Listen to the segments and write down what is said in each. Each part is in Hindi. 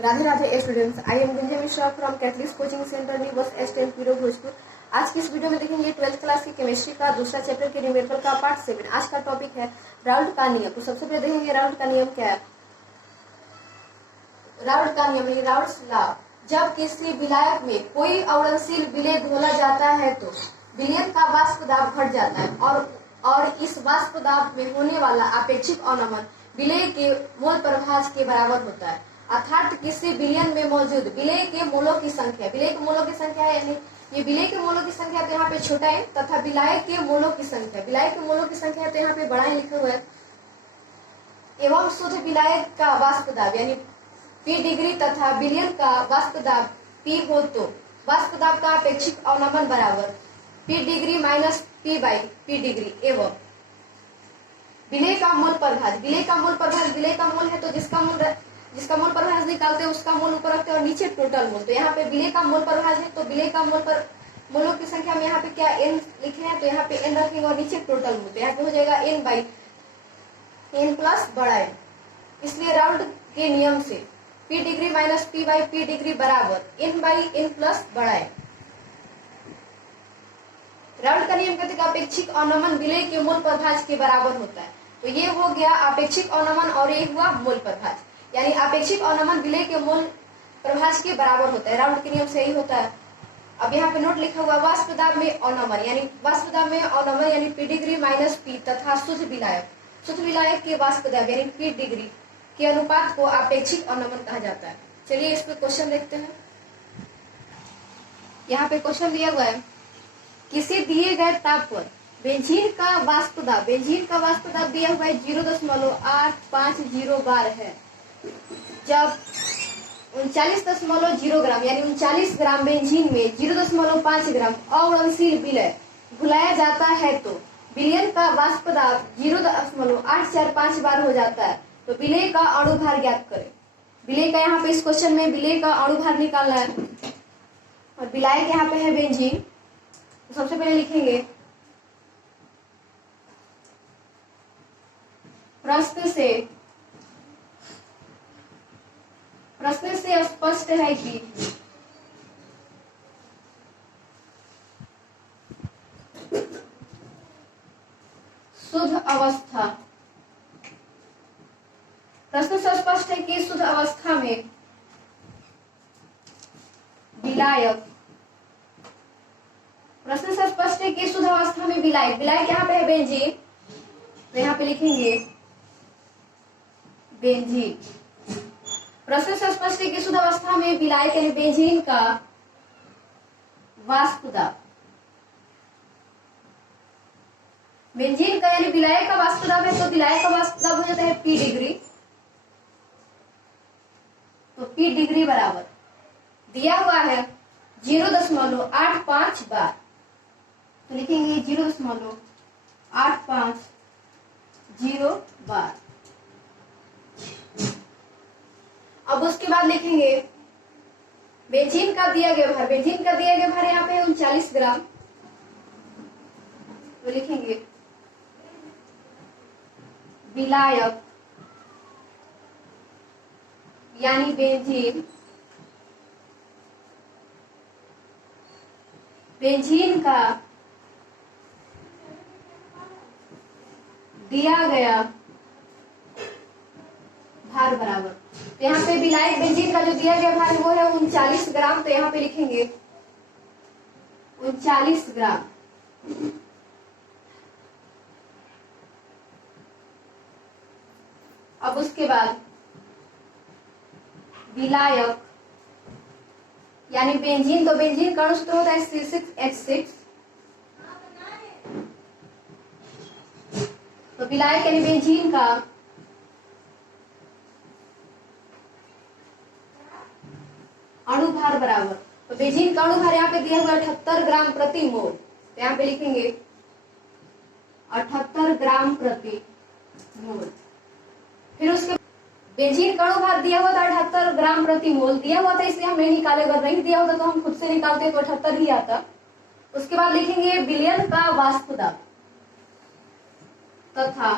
Radhe Radhe students, I am Gunja Mishra from Catholic coaching centre new bus एस10 पीरो भोजपुर। आज की इस वीडियो में देखेंगे 12th क्लास की केमिस्ट्री का दूसरा चैप्टर के न्यूमेरिकल का पार्ट 7। आज का टॉपिक है राउल्ट का नियम। तो सबसे पहले देखेंगे राउल्ट का नियम क्या है। राउल्ट का नियम यानी राउल्ट्स लॉ। जब किसी विलायक में कोई अवरणशील विलेय घोला जाता है तो विलेय का वाष्प दाब घट जाता है और इस वाष्प दाब में होने वाला अपेक्षित अवनमन विलेय के मोल प्रभाज के बराबर होता है। अर्थात किसी विलयन में मौजूद विलेय के मोलों की संख्या, विलेय के मोलों की संख्या है यानी ये विलेय के मोलों की संख्या तो यहाँ पे छोटा है तथा विलायक के मोलों की संख्या, विलायक के मोलों की संख्या है तो यहाँ पे बड़ा ही लिखा हुआ है। एवं शुद्ध विलायक का वाष्प दाब यानी P डिग्री तथा विलयन का वाष्प दाब P हो तो वाष्प दाब का अपेक्षित अवनमन बराबर P degree minus P by P degree एवं विलेय का मोल प्रभाज। विलेय का मोल प्रभाज, विलेय का मोल है तो जिसका मोल प्रभाज निकालते हैं उसका मोल ऊपर रखते हैं और नीचे टोटल मोल। तो यहाँ पे विलेय का मोल प्रभाज है तो विलेय का मोलों की संख्या में यहाँ पे क्या n लिखे हैं तो यहाँ पे n रखेंगे और नीचे टोटल मोल। तो यहाँ पे हो जाएगा n बाई n प्लस बड़ा n। इसलिए राउल्ट के नियम से P degree minus P by P degree बराबर n बाई n प्लस बड़ा n। राउल्ट का नियम कहते हैं अपेक्षित अवनमन विलेय के मोल प्रभाज के बराबर होता है। तो ये हो गया अपेक्षित अवनमन और ये हुआ मोल प्रभाज, यानी अपेक्षित अवनमन विलेय के मोल प्रभाज के बराबर होता है। राउल्ट के नियम से ही होता है। अब यहाँ पे नोट लिखा हुआ वाष्प दाब में अवनमन यानी वाष्प दाब में अवनमन यानी P डिग्री माइनस P तथा शुद्ध विलायक के वाष्प दाब यानी P डिग्री के अनुपात को अपेक्षित अवनमन कहा जाता है। चलिए इस पे क्वेश्चन देखते हैं। यहाँ पे क्वेश्चन दिया हुआ है, किसी दिए गए ताप पर बेंजीन का वाष्प दाब दिया हुआ है 0.8550 बार है। जब 39.0 ग्राम यानी 39 ग्राम बेंजीन में 0.5 ग्राम अवरणशील विलेय घुलाया जाता है तो विलयन का वाष्प दाब 0.845 बार हो जाता है। तो विलेय का अणुभार ज्ञात करें। विलेय का यहाँ पे इस क्वेश्चन में विलेय का अणुभार निकालना है और विलायक यहाँ पे है बेंजीन। तो सबसे पहले लिखेंगे प्रश्न से स्पष्ट है कि शुद्ध अवस्था, प्रश्न से स्पष्ट है कि शुद्ध अवस्था में विलायक, प्रश्न से स्पष्ट है कि शुद्ध अवस्था में विलायक यहाँ पे है बेंजीन तो यहाँ पे लिखेंगे बेंजीन। प्रश्न से स्पष्ट है कि शुद्ध अवस्था में विलायक यानी बेंजीन का वाष्प दाब, बेंजीन का यानी विलायक का वाष्प दाब है तो विलायक का वाष्प दाब हो जाता है P डिग्री। तो P डिग्री बराबर दिया हुआ है 0.85 बार तो लिखेंगे 0.850 बार। अब उसके बाद लिखेंगे बेंजीन का दिया गया भार, यहाँ पे 39 ग्राम तो लिखेंगे विलायक यानी बेंजीन का दिया गया भार बराबर। तो यहाँ पे विलायक बेंजीन का जो दिया गया भार वो है 39 ग्राम तो यहाँ पे लिखेंगे 39 ग्राम। अब उसके बाद विलायक यानी बेंजीन, तो बेंजीन का सूत्र होता है C6H6। तो विलायक यानी बेंजीन का अणुभार बराबर, तो बेंजीन का अणुभार यहाँ पे दिया हुआ 78 ग्राम प्रति मोल तो यहाँ पे लिखेंगे 78 ग्राम प्रति मोल। फिर उसके बेंजीन का अणुभार दिया हुआ था 78 ग्राम प्रति मोल, दिया हुआ था इसलिए हम नहीं निकाले, अगर नहीं दिया होता तो हम खुद से निकालते तो 78 ही आता। उसके बाद लिखेंगे विलयन का वाष्प दाब तथा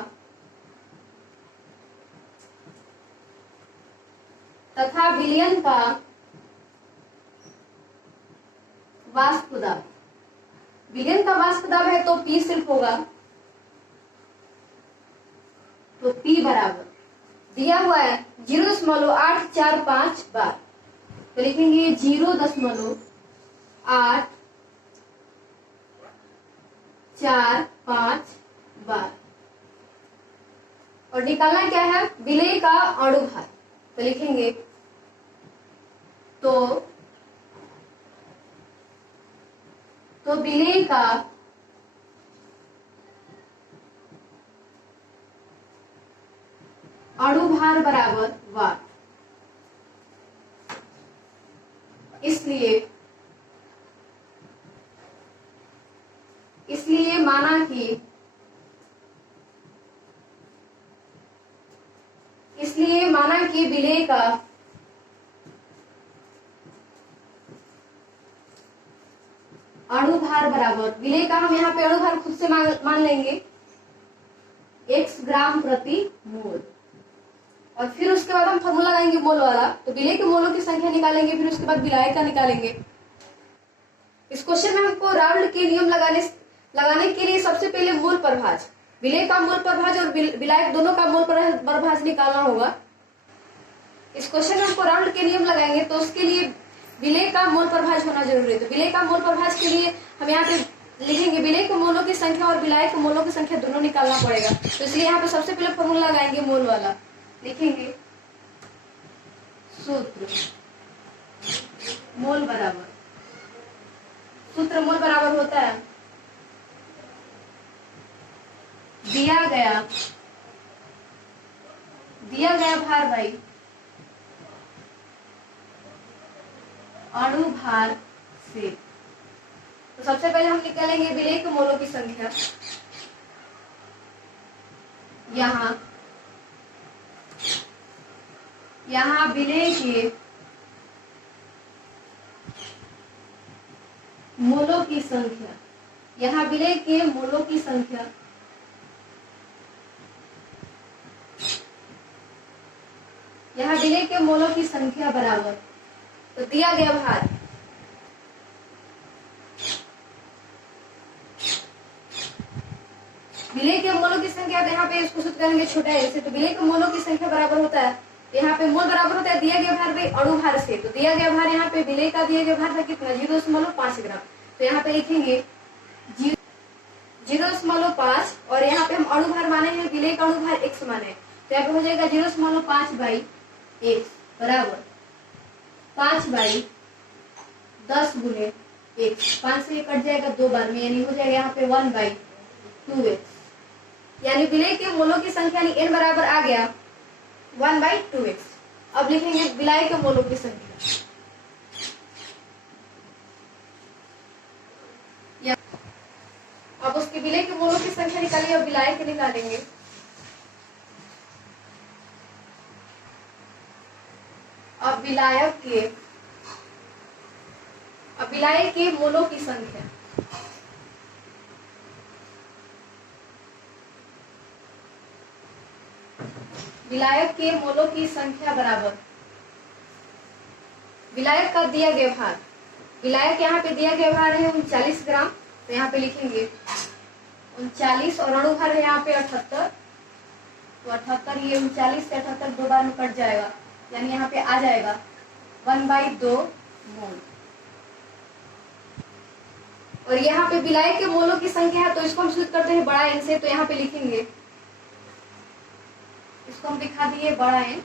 तथा विलयन का वाष्प दाब, विलयन का वाष्प दाब है तो P सिर्फ होगा, तो P बराबर दिया हुआ है 0.845 बार, तो लिखेंगे 0.845 बार। और निकालना क्या है, विलेय का अणु भार, तो लिखेंगे तो विलेय का अणु भार बराबर वाट। इसलिए माना कि विलेय का अणु भार बराबर, विलेय का हम यहाँ पे अणु भार खुद से मान लेंगे x ग्राम प्रति मोल, और फिर उसके बाद हम फॉर्मूला लगाएंगे मोल वाला, तो विलेय के मोलों की संख्या निकालेंगे, फिर उसके बाद विलायक का निकालेंगे। इस क्वेश्चन में हमको राउल्ट के नियम लगाने के लिए सबसे पहले मोल प्रभाज, विलेय का मोल प्रभाज और विलायक दोनों का मोल प्रभाज निकालना होगा। इस क्वेश्चन में हमको राउल्ट के नियम लगाएंगे, तो उसके लिए विलेय का मोल प्रभाज होना जरूरी है। तो विलेय का मोल प्रभाज के लिए हम यहाँ पे लिखेंगे विलेय के मोलों की संख्या और विलायक के मोलों की संख्या दोनों निकालना पड़ेगा, तो इसलिए यहाँ पे सबसे पहले फॉर्मूला लगाएंगे मोल वाला, लिखेंगे सूत्र मोल बराबर, सूत्र मोल बराबर होता है दिया गया भार भाई अणु भार से। तो सबसे पहले हम निकालेंगे विलेय के मोलों की संख्या, यहाँ विलेय के मोलों की संख्या, यहाँ विलेय के मोलों की संख्या बराबर, तो दिया गया भार विलेय के मोलों की संख्या, तो यहाँ पे इसको सूत्र करेंगे छोटा है इसे, तो विलेय के मोलों की संख्या बराबर होता है, यहाँ पे मोल बराबर होता है दिया गया भार भाई अणु भार से। तो दिया गया भार यहाँ पे विलेय का दिया गया भार था कितना 0.5 ग्राम, तो यहाँ पे लिखेंगे 0.5, और यहाँ पे हम अणु भार माने हैं, विलेय का अणु भार x माने, तो यहाँ पे हो जाएगा 0.5 बाई x बराबर 5/10 गुने x, 5 से कट जाएगा 2 बार में, यानी हो जाएगा यहाँ पे 1/2x, यानी विलेय के मोलों की संख्या यानी n बराबर आ गया 1/2x। अब लिखेंगे विलायक के मोलों की संख्या, अब उसके विलेय के मोलों की संख्या निकालिए, अब विलायक के निकालेंगे। अब विलायक के मोलों की संख्या, विलायक के मोलों की संख्या बराबर विलायक का दिया गया भार, विलायक यहाँ पे दिया गया भार है 39 ग्राम, तो यहाँ पे लिखेंगे 39, और अणु भार है यहाँ पे 78, तो 78 ये 39 से 78 2 बार में कट जाएगा, यानी यहाँ पे आ जाएगा 1/2 मोल। और यहाँ पे विलायक के मोलों की संख्या है, तो इसको हम सूत्र करते हैं बड़ा एन से, तो यहाँ पे लिखेंगे, इसको हम दिखा दिए बड़ा एन,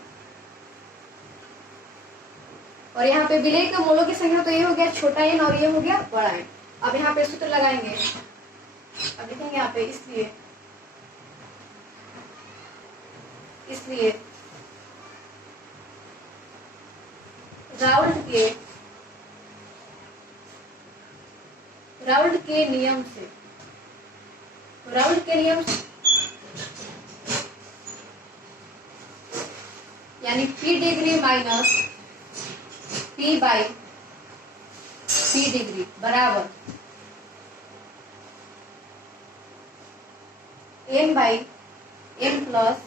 और यहाँ पे विलेय के मोलों की संख्या, तो ये हो गया छोटा एन और ये हो गया बड़ा एन। अब यहाँ पे सूत्र लगाएंगे, अब लिखेंगे यहाँ पे इसलिए राउल्ट के नियम से, यानी P degree minus P/P degree बराबर n/n प्लस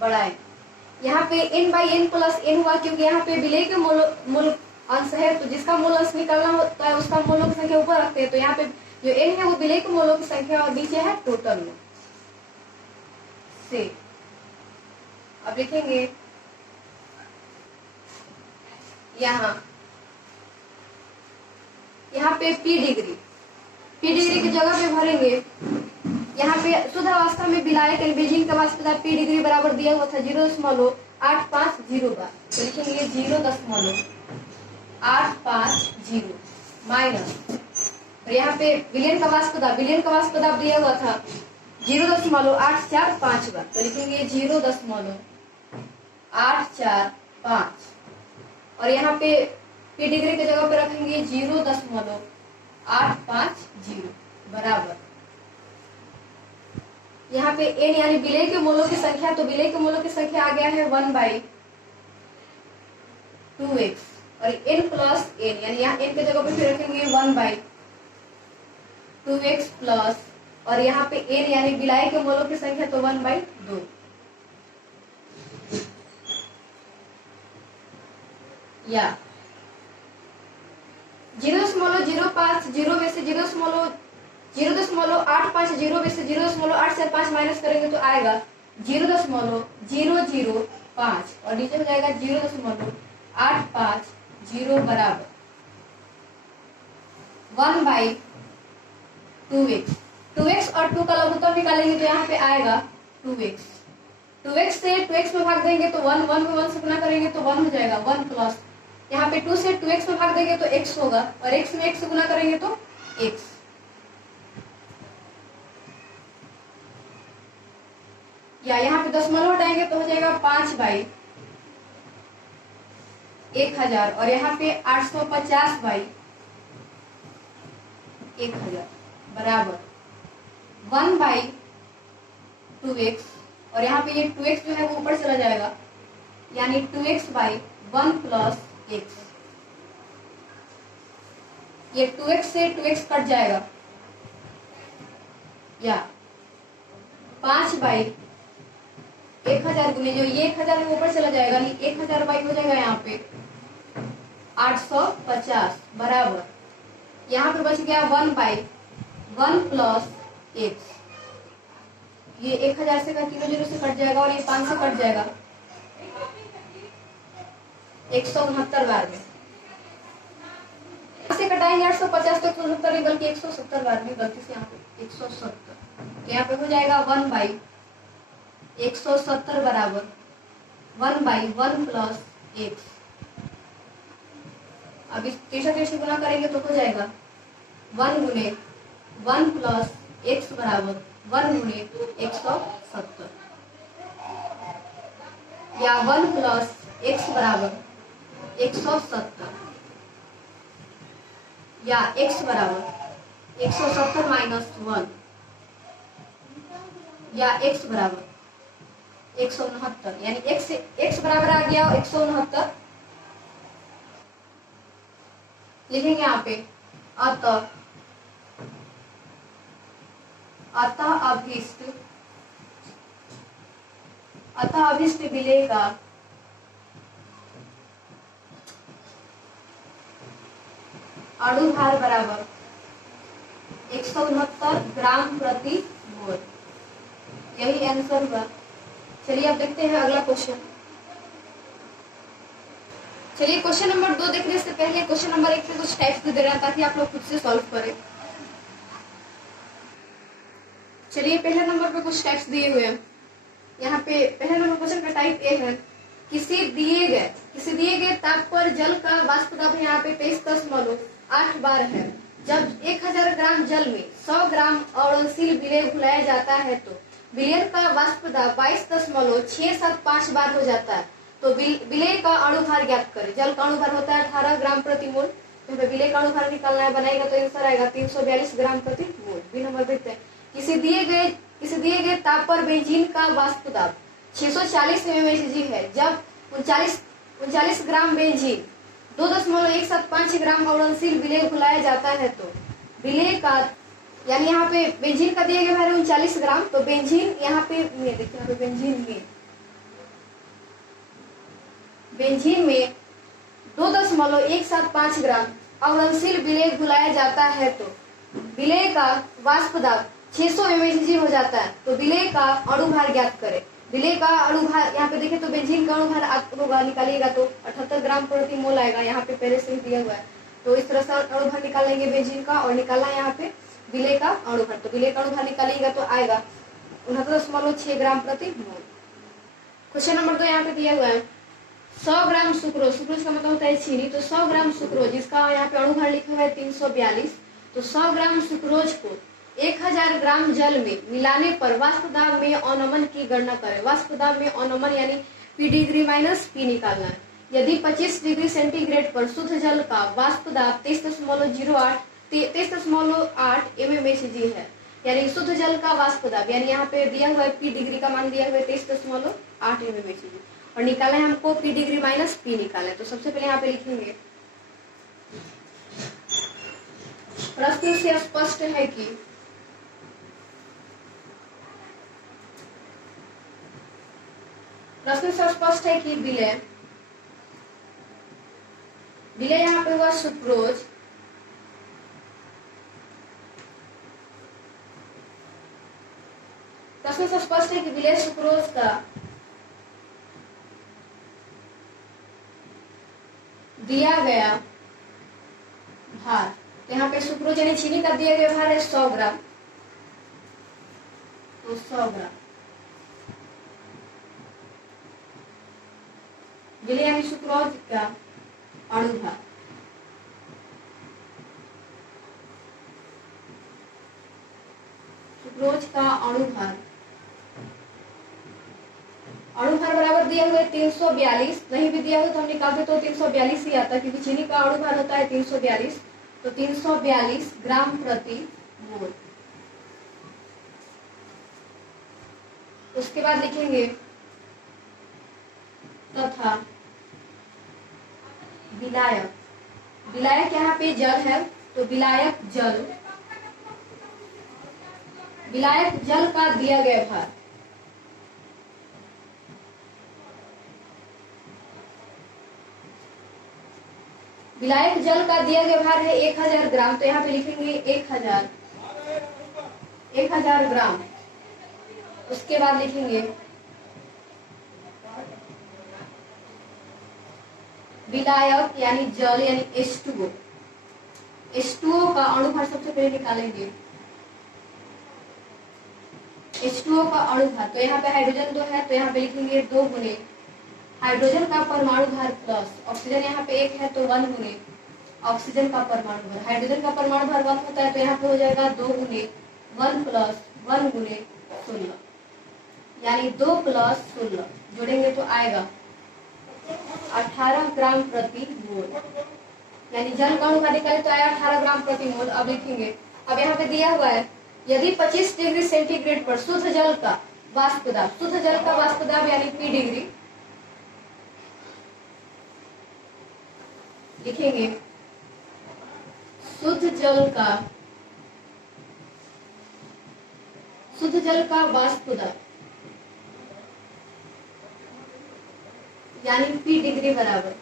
बड़ा एन। यहाँ पे n/n+n हुआ क्योंकि यहाँ पे विलेय के मूल अंश है, तो जिसका मूल अंश निकालना होता है उसका मूलों की संख्या ऊपर रखते हैं। तो यहाँ पे जो n है वो विलेय के मूलों की संख्या और नीचे है टोटल में से। अब लिखेंगे यहाँ पे p डिग्री की जगह पे भरेंगे। यहाँ पे शुद्ध अवस्था में विलायक यानी बेंजीन का वाष्प दाब p डिग्री बराबर दिया हुआ था 0.850 बार, तो लिखेंगे 0.850 माइनस, और यहाँ पे विलयन का वाष्प दाब दिया हुआ था 0.845 बार, तो लिखेंगे 0.845, और यहाँ पे p डिग्री की जगह पे रखेंगे 0.850 बराबर। यहाँ पे n यानी विलेय के मोलों की संख्या, तो विलेय के मोलों की संख्या आ गया है 1/2x, और n प्लस n यानी यहाँ n के जगह पे फिर रखेंगे 1/2x प्लस, और यहाँ पे n यानी विलायक के मोलों की संख्या तो 1/2। या 0.050 में से 0.850 में से 0.845 माइनस करेंगे तो आएगा 0.005, और नीचे हो जाएगा 0.850 बराबर 1/2x और 2 का लघुत्तम निकालेंगे तो यहाँ पे आएगा 2x से 2x में भाग देंगे तो 1 में 1 से गुना करेंगे तो 1 हो जाएगा 1 प्लस, यहाँ पे 2 से 2x में भाग देंगे तो x होगा, और x में x से गुना करेंगे तो x, या यहाँ पे दशमलव हटाएंगे तो हो जाएगा 5/1000, और यहाँ पे 850/1000 बराबर 1/2x, और यहाँ पे ये 2x जो है वो ऊपर चला जाएगा, यानी 2x/1 प्लस x, ये 2x से 2x कट जाएगा, या 5/1000 गुने जो ये 1000 है ऊपर चला जाएगा, ये 1000 बाई हो जाएगा यहाँ पे 850 बराबर, यहाँ पे बच गया 1/1 प्लस x, ये 1000 से का 0 से कट जाएगा, और ये 5 से कट जाएगा 169 बार में, से कटाएंगे 850 तो 169 बल्कि 170 बार में, गलती से यहाँ पे 170, तो यहाँ पे हो जाएगा 1/170 बराबर 1/1 प्लस x। अब इस तीसरा गुना करेंगे तो हो जाएगा 1 गुने 1 प्लस x बराबर 1 गुने 170, या 1 प्लस x बराबर 170, या x बराबर 170 माइनस 1, या x बराबर 169, यानी x बराबर आ गया 169, लिखेंगे यहाँ पे अतः अभिष्ट विलेय का अणुभार बराबर 169 ग्राम प्रति मोल, यही आंसर हुआ। चलिए अब देखते हैं अगला क्वेश्चन। चलिए क्वेश्चन नंबर 2 देखने से पहले क्वेश्चन नंबर 1 पे कुछ टाइप्स दे रहा ताकि आप लोग खुद से सॉल्व करें। चलिए पहले नंबर पे कुछ टाइप्स दिए हुए हैं। यहाँ पे पहले नंबर क्वेश्चन का टाइप ए है, किसी दिए गए ताप पर जल का वाष्प दाब यहाँ पे 23.8 बार है। जब 1000 ग्राम जल में 100 ग्राम अवरणशील विलेय घुलाया जाता है तो विलयन का वाष्प दाब 22.675 बार हो जाता है। तो विलेय का अणुभार ज्ञात करें। जल का अणुभार होता है 18 ग्राम प्रति मोल, तो विलेय का अणुभार निकालना है, बनाएगा तो आंसर आएगा 342 ग्राम प्रति मोल। बी नंबर देखते हैं, किसी दिए गए ताप पर बेंजीन का वाष्प दाब 640 mmHg है। जब 39 ग्राम बेंजीन 2.175 ग्राम अवरणशील विलेय घुलाया जाता है तो विलेय का, यानी यहाँ पे बेंजीन का दिया गया है 39 ग्राम, तो बेंजीन यहाँ पे देखिए, यहाँ पे बेंजीन में बेंजीन में 2.175 ग्राम अवलनशील विलेय घुलाया जाता है तो विलेय का वाष्प दाब 600 mHg हो जाता है। तो विलेय का अणुभार ज्ञात करें। विलेय का अणुभार यहाँ पे देखें तो बेंजीन का अणुभार होगा, निकालिएगा तो 78 ग्राम प्रति मोल आएगा। यहाँ पे पहले से ही दिया हुआ है, तो इस तरह से अणुभार निकालेंगे बेंजीन का, और निकालना है यहाँ पे विलेय का अणुभार। तो विलेय का अणुभार निकालिएगा तो आएगा 69.6 ग्राम प्रति मोल। क्वेश्चन नंबर 2 यहाँ पे दिया हुआ है 100 ग्राम सुक्रोज, सुक्रोज का मतलब होता है चीनी, तो 100 ग्राम सुक्रोज, जिसका यहाँ पे अणुभार लिखा हुआ है 342, तो 100 ग्राम सुक्रोज को 1000 ग्राम जल में मिलाने पर वाष्प दाब में अवनमन की गणना करें। वाष्प दाब में अवनमन यानी P डिग्री माइनस P निकालना है। यदि 25 डिग्री सेंटीग्रेड पर शुद्ध जल का वाष्प दाब 23.08 mmHg है, यानी शुद्ध जल का वाष्प दाब, यानी यहाँ पे दिया हुआ है P डिग्री का मान दिया हुआ है 23.8 mmHg, और निकाला है हमको P डिग्री माइनस P निकाला है। तो सबसे पहले यहाँ पे लिखेंगे, प्रश्न से स्पष्ट है कि विलेय यहाँ पे हुआ सुक्रोज, प्रश्न से स्पष्ट है कि विलेय सुक्रोज का दिया गया भार, तो यहाँ पे सुक्रोज यानी चीनी का दिया गया भार है 100 ग्राम, तो 100 ग्राम विलेय यानी सुक्रोज का अणुभार, सुक्रोज का अणुभार बराबर दिया हुआ है 342, नहीं भी दिया हुआ तो हम निकालते तो 342 ही आता, क्योंकि चीनी का अणुभार होता है 342, तो 342 ग्राम प्रति मोल। उसके बाद लिखेंगे तथा विलायक, विलायक यहाँ पे जल है, तो विलायक जल का दिया गया भार, विलायक जल का दिया गया भार है 1000 ग्राम, तो यहाँ पे लिखेंगे 1000 ग्राम। उसके बाद लिखेंगे विलायक यानी जल यानी H2O, H2O का अणुभार सबसे पहले निकालेंगे, H2O का अणुभार, तो यहाँ पे हाइड्रोजन 2 है, तो यहाँ पे लिखेंगे 2 गुने हाइड्रोजन का परमाणु भार प्लस ऑक्सीजन यहाँ पे 1 है, तो 1 गुने ऑक्सीजन का परमाणु भार, हाइड्रोजन का परमाणु भार 1 होता है, तो यहाँ पे हो जाएगा 2 गुने 1 प्लस 1 गुने 16, यानी 2 प्लस 16 जोड़ेंगे तो आएगा 18 ग्राम प्रति मोल, यानी जल का अणुभार निकाले तो आया 18 ग्राम प्रति मोल। अब लिखेंगे, अब यहाँ पे दिया हुआ है यदि 25 डिग्री सेंटीग्रेड पर शुद्ध जल का वाष्प दाब, शुद्ध जल का वाष्प दाब यानी P डिग्री, लिखेंगे शुद्ध जल का वाष्प दाब यानी P डिग्री बराबर,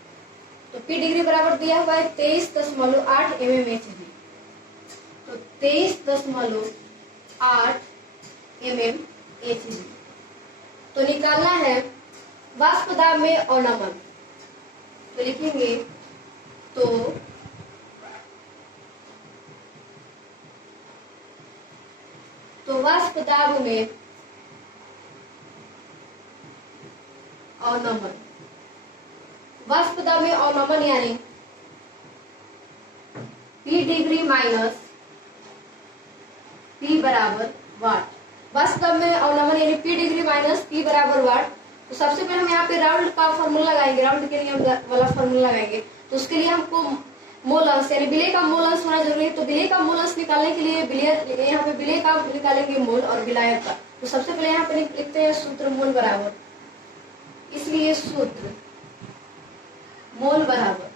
तो P डिग्री बराबर दिया हुआ है 23.8 mmHg, तो 23.8 mmHg। तो निकालना है वाष्प दाब में अवनमन, तो लिखेंगे तो वाष्प दाब में अवनमन, वाष्प दाब में अवनमन यानी P डिग्री माइनस P बराबर वाट, वाष्प दाब में अवनमन यानी P डिग्री माइनस P बराबर वाट। तो सबसे पहले हम यहाँ पे राउंड का फॉर्मूला लगाएंगे, राउंड के लिए हम वाला फॉर्मूला लगाएंगे, तो उसके लिए हमको मोल अंश यानी विलेय का मोल अंश होना जरूरी है। तो विलेय का मोल अंश निकालने के लिए यहाँ पे विलेय का निकालेंगे मोल और विलायक का। तो सबसे पहले यहाँ पे लिखते हैं सूत्र मोल बराबर, इसलिए सूत्र मोल बराबर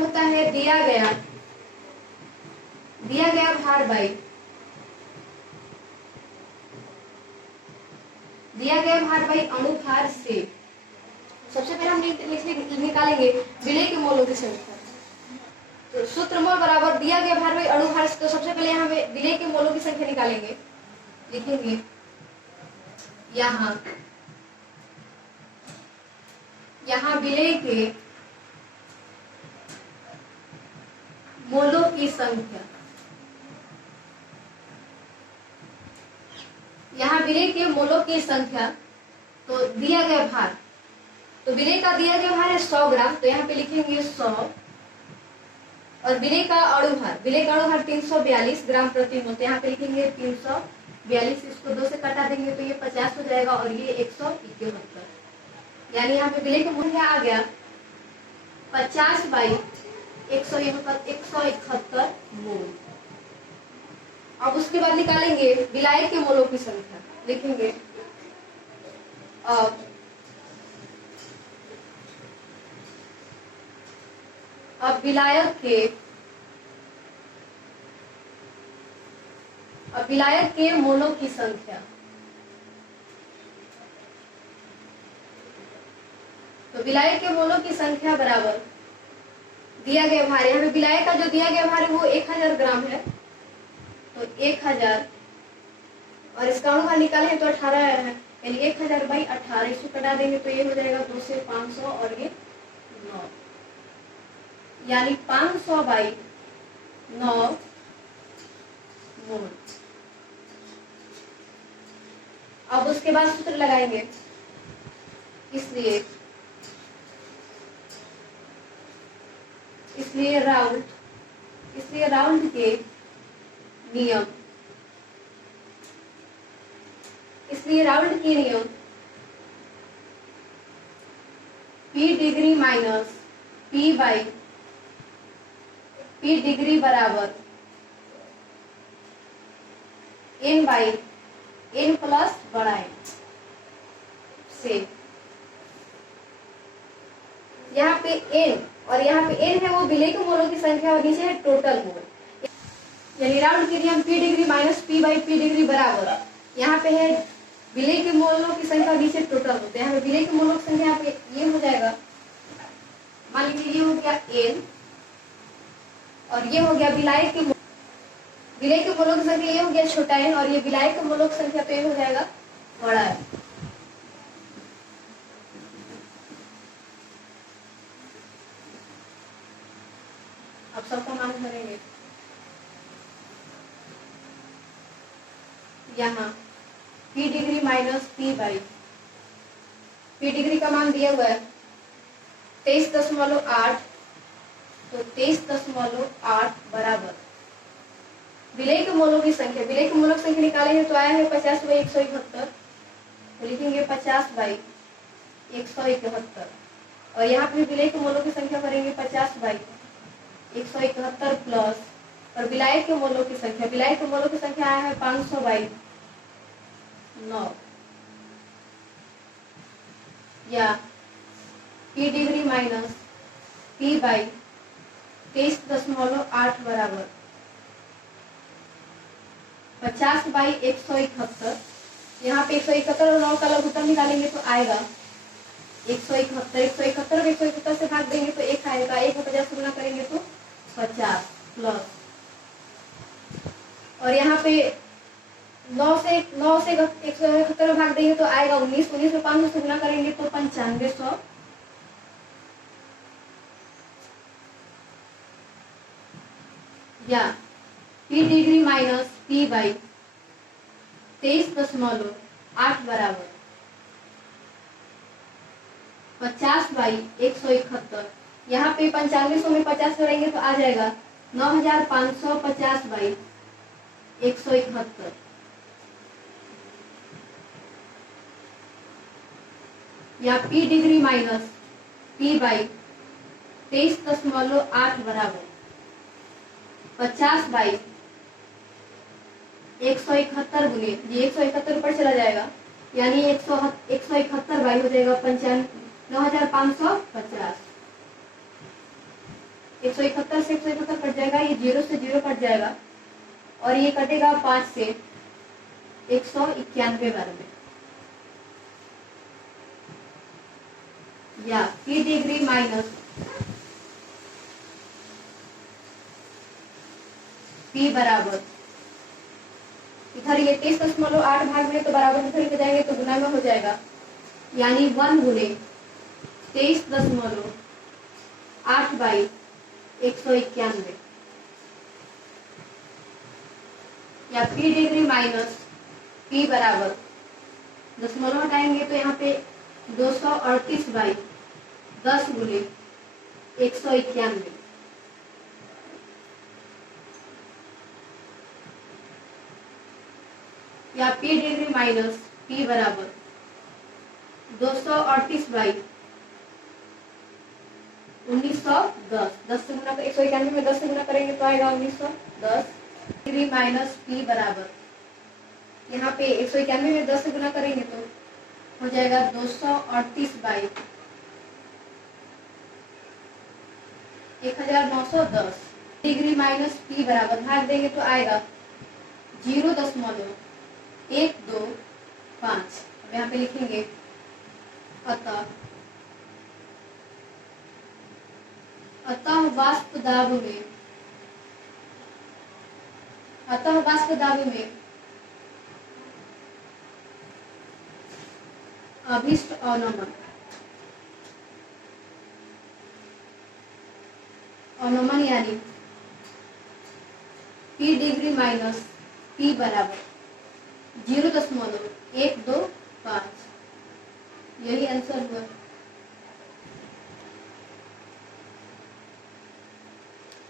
होता है दिया गया भार बाई दिया गया भार भाई अणुभार से सबसे पहले हम निकालेंगे विलय के मोलों की संख्या। तो सूत्र मोल बराबर दिया गया भार भाई अणुभार से, तो सबसे पहले यहाँ पे विलय के मोलों की संख्या निकालेंगे। लिखेंगे यहाँ विलय के मोलों की संख्या, यहाँ विलय के मोलों की संख्या। तो दिया गया भार, तो विलय का दिया गया भार है 100 ग्राम, तो यहाँ पे लिखेंगे 100। और विलय का अणुभार 342 ग्राम प्रति मोल, तो यहाँ पे लिखेंगे 342, इसको 2 से काटा देंगे तो ये 50 हो जाएगा और ये 171, यानी यहाँ पे विलय का मूल्य क्या आ गया 50/171 मोल। अब उसके बाद निकालेंगे विलायक के मोलों की संख्या। लिखेंगे अब विलायक के मोलों की संख्या। तो विलायक के मोलों की संख्या बराबर दिया गया भार, यहाँ पे विलायक का जो दिया गया भार है वो 1000 ग्राम है, तो 1000 और इसका अणुभार निकाले हैं तो 18 है, यानी 1000/18, इसको कटा देंगे तो ये हो जाएगा 2 से 500 और ये 9, यानी 500/9 मोल। अब उसके बाद सूत्र लगाएंगे, इसलिए राउंड के नियम, P degree minus P degree बराबर n प्लस बड़ा n से। यहाँ पे n और यहाँ पे n है वो विलय के मोलों की संख्या और नीचे है टोटल मोल, यानी राउंड के नियम P degree minus P/P degree बराबर, यहाँ पे है विलय के मोलों की संख्या और नीचे टोटल होते हैं। यहाँ पे विलय के मोलों की संख्या यहाँ पे ये हो जाएगा, मान लीजिए ये हो गया n और ये हो गया विलायक के मोलों की संख्या, ये हो गया छोटा n और ये विलायक के मोलों की संख्या, तो ये हो जाएगा बड़ा n। अब सबका मान करेंगे, यहाँ P degree minus P/P degree का मान दिया हुआ है 23.8, तो 23.8 बराबर विलय के मोलों की संख्या। विलय के मोलों की संख्या निकालेंगे तो आया है 50/171, तो लिखेंगे 50/171 और यहाँ पे विलय के मोलों की संख्या करेंगे 50/171 प्लस और विलायक के मोलों की संख्या आया है 500/9, या P डिग्री माइनस P/23.8 बराबर 50/171। यहाँ पे 171 और 9 का लघुत्तम निकालेंगे तो आएगा 171 और 171 से भाग देंगे तो 1 आएगा, 1 को 50 से गुना करेंगे तो 50 प्लस, और यहाँ पे 9 से 171 भाग देंगे तो आएगा 19 में 500 से गुना करेंगे तो 9500, या P डिग्री माइनस P/23.8 बराबर 50/171। यहाँ पे 9500 में 50 करेंगे तो आ जाएगा 9550/171, या P डिग्री माइनस P/23.8 बराबर 50/171 गुने ये 171 ऊपर चला जाएगा, यानी 171 बाई हो जाएगा 9550। 171 से 171 कट जाएगा, ये 0 से 0 कट जाएगा और ये कटेगा 5 से 191 बार में। या P डिग्री माइनस P बराबर, इधर ये 23.8 भाग में तो बराबर इधर लेके जाएंगे तो गुना में हो जाएगा, यानी 1 गुने 23.8 बाई 191, या P डिग्री माइनस P बराबर, दशमलव हटाएंगे तो यहाँ पे 238 बाई 10 गुने 191, या P डिग्री माइनस P बराबर 238 बाई 1910, 10 से गुना 191 में 10 से गुना करेंगे तो आएगा 1910 डिग्री माइनस P बराबर, यहाँ पे 191 में 10 से गुना करेंगे तो हो जाएगा 238 बाई 1910 डिग्री माइनस P बराबर, भाग देंगे तो आएगा 0.125। अब यहाँ पे लिखेंगे अतः वाष्प दाब में अभीष्ट अवनमन यानी P डिग्री माइनस P बराबर 0.125, यही आंसर हुआ।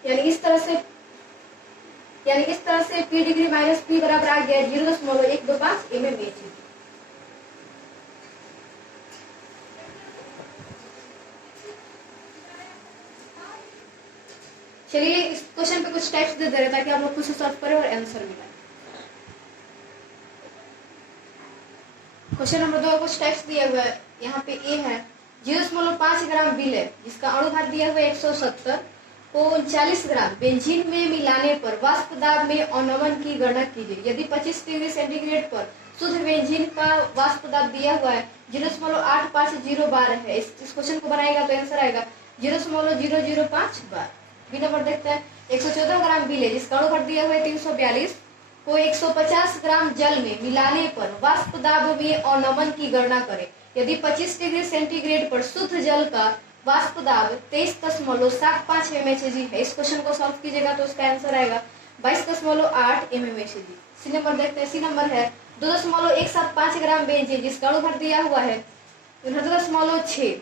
यानी इस तरह से P डिग्री माइनस P बराबर आ गया 0.125 mmHg। चलिए इस क्वेश्चन पे कुछ टाइप्स दे रहे ताकि आप लोग खुद से सॉल्व करें और आंसर मिले। क्वेश्चन नंबर 2 कुछ टाइप्स दिया हुआ है। यहाँ पे ए है 0.5 ग्राम विलय जिसका अणुभार दिया हुआ है 170 को 39 ग्राम बेंजीन में मिलाने पर वाष्प दाब में अवनमन की गणना कीजिए। यदि 25 डिग्री सेंटीग्रेड पर शुद्ध बेंजीन का वाष्प दाब दिया हुआ है 0.850 बार है, इस क्वेश्चन को बनाएगा तो आंसर आएगा 0.005 बार। बी नंबर देखते हैं 114 ग्राम विलय जिसका अणुभार दिया हुआ है 342 को 150 ग्राम जल में मिलाने पर वाष्प दाब में अवनमन की गणना करें। यदि 25 डिग्री सेंटीग्रेड पर शुद्ध जल का वाष्प दाब 23.75 mmHg है, इस क्वेश्चन को सॉल्व कीजिएगा तो उसका आंसर आएगा 22.8 mmHg। सी नंबर देखते हैं। सी नंबर है 2.175 ग्राम बेंजीन जिसका अणुभार दिया हुआ है 69.6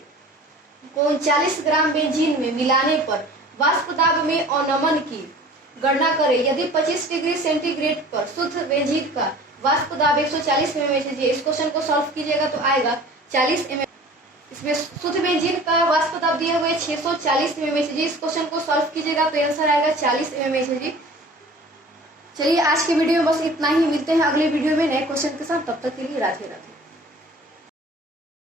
को 39 ग्राम बेंजीन में मिलाने पर वाष्प दाब में अवनमन की गणना करें। यदि 25 डिग्री सेंटीग्रेड पर शुद्ध बेंजीन का वाष्प दाब 140 mmHg है, इस क्वेश्चन को सॉल्व कीजिएगा तो आएगा 40 mmHg। इसमें शुद्ध बेंजीन का वाष्प दाब दिया हुआ है 640 mmHg, इस क्वेश्चन को सॉल्व कीजिएगा तो आंसर आएगा 40 mmHg। चलिए आज के वीडियो में बस इतना ही, मिलते हैं अगले वीडियो में नए क्वेश्चन के साथ, तब तक के लिए राधे राधे।